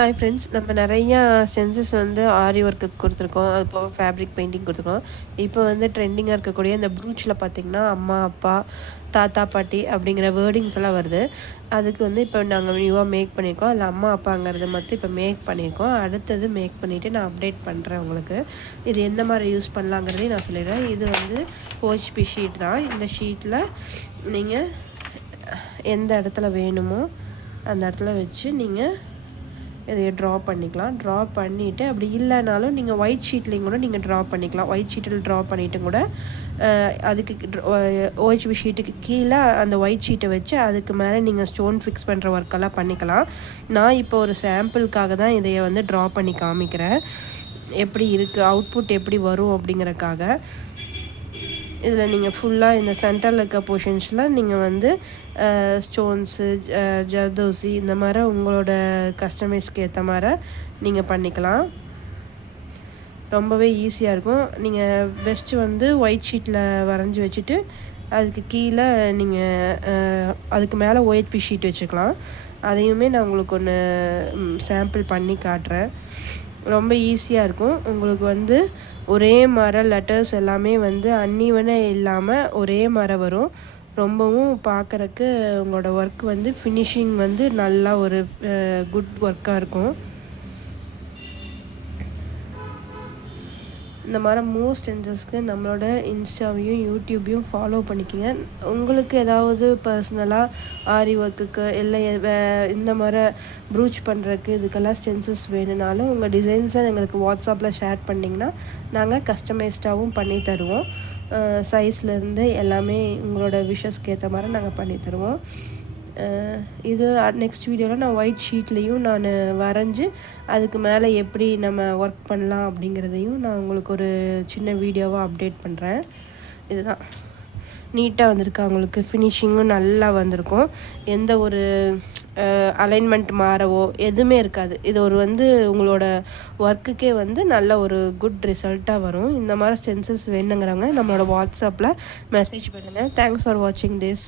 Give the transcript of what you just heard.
Hi friends, நம்ம நிறையா census வந்து ஆரி ஒர்க்குக்கு கொடுத்துருக்கோம். அது போக ஃபேப்ரிக் பெயிண்டிங் கொடுத்துருக்கோம். இப்போ வந்து ட்ரெண்டிங்காக இருக்கக்கூடிய இந்த ப்ரூச்சில் பார்த்திங்கன்னா அம்மா, அப்பா, தாத்தா, பாட்டி அப்படிங்கிற வேர்டிங்ஸ் எல்லாம் வருது. அதுக்கு வந்து இப்போ நாங்கள் நியூவாக மேக் பண்ணியிருக்கோம். அதில் அம்மா அப்பாங்கிறது மட்டும் இப்போ மேக் பண்ணியிருக்கோம். அடுத்தது மேக் பண்ணிவிட்டு நான் அப்டேட் பண்ணுறேன் உங்களுக்கு. இது எந்த மாதிரி யூஸ் பண்ணலாங்கிறதையும் நான் சொல்லிடுறேன். இது வந்து OHP ஷீட் தான். இந்த ஷீட்டில் நீங்கள் எந்த இடத்துல வேணுமோ அந்த இடத்துல வச்சு நீங்கள் இதையை ட்ரா பண்ணிக்கலாம். ட்ரா பண்ணிவிட்டு அப்படி இல்லைனாலும் நீங்கள் ஒயிட் ஷீட்லேயும் கூட நீங்கள் ட்ரா பண்ணிக்கலாம். ஒயிட் ஷீட்டில் ட்ரா பண்ணிவிட்டு கூட அதுக்கு OHP ஷீட்டுக்கு கீழே அந்த ஒயிட் ஷீட்டை வச்சு அதுக்கு மேலே நீங்கள் ஸ்டோன் ஃபிக்ஸ் பண்ணுற ஒர்க்கெல்லாம் பண்ணிக்கலாம். நான் இப்போ ஒரு சாம்பிளுக்காக தான் இதையை வந்து ட்ரா பண்ணி காமிக்கிறேன். எப்படி இருக்குது, அவுட்புட் எப்படி வரும் அப்படிங்கிறக்காக. இதில் நீங்கள் ஃபுல்லாக இந்த சென்டரில் இருக்க போர்ஷன்ஸில் நீங்கள் வந்து ஸ்டோன்ஸு, ஜர்தோசி இந்த மாதிரி உங்களோட கஸ்டமைஸ்க்கு ஏற்ற மாதிரி நீங்கள் பண்ணிக்கலாம். ரொம்பவே ஈஸியாக இருக்கும். நீங்கள் பெஸ்ட்டு வந்து ஒயிட் ஷீட்டில் வரைஞ்சி வச்சுட்டு அதுக்கு கீழே நீங்கள் அதுக்கு மேலே OHP ஷீட் வச்சுக்கலாம். அதையுமே நான் உங்களுக்கு ஒன்று சாம்பிள் பண்ணி காட்டுறேன். ரொம்ப ஈஸியாக இருக்கும். உங்களுக்கு வந்து ஒரே மாதிரி லெட்டர்ஸ் எல்லாமே வந்து அன்ஈவனாக இல்லாமல் ஒரே மாதிரி வரும். ரொம்பவும் பார்க்குறக்கு உங்களோட ஒர்க் வந்து ஃபினிஷிங் வந்து நல்லா ஒரு குட் ஒர்க்காக இருக்கும். இந்த மாதிரி மோஸ்ட் சென்சஸ்க்கு நம்மளோட இன்ஸ்டாவையும் யூடியூப்பையும் ஃபாலோ பண்ணிக்கோங்க. உங்களுக்கு ஏதாவது பர்சனலாக ஆரி ஒர்க்குக்கு இல்லை இந்த மாதிரி ப்ரூச் பண்ணுறதுக்கு இதுக்கெல்லாம் ஸ்டென்சஸ் வேணுனாலும் உங்கள் டிசைன்ஸை எங்களுக்கு வாட்ஸ்அப்பில் ஷேர் பண்ணிங்கன்னா நாங்கள் கஸ்டமைஸ்டாகவும் பண்ணி தருவோம். சைஸ்லேருந்து எல்லாமே உங்களோட விஷஸ்க்கு ஏற்ற மாதிரி நாங்கள் பண்ணி தருவோம். இது நெக்ஸ்ட் வீடியோவில் நான் ஒயிட் ஷீட்லேயும் நான் வரைஞ்சி அதுக்கு மேலே எப்படி நம்ம ஒர்க் பண்ணலாம் அப்படிங்கிறதையும் நான் உங்களுக்கு ஒரு சின்ன வீடியோவாக அப்டேட் பண்ணுறேன். இதுதான் நீட்டாக வந்திருக்கு. அவங்களுக்கு ஃபினிஷிங்கும் நல்லா வந்திருக்கும். எந்த ஒரு அலைன்மெண்ட் மாறவோ எதுவுமே இருக்காது. இது ஒரு வந்து உங்களோட ஒர்க்குக்கே வந்து நல்ல ஒரு குட் ரிசல்ட்டாக வரும். இந்த மாதிரி சென்சஸ் வேணுங்கிறவங்க நம்மளோட வாட்ஸ்அப்பில் மெசேஜ் பண்ணுங்கள். தேங்க்ஸ் ஃபார் வாட்சிங் திஸ்.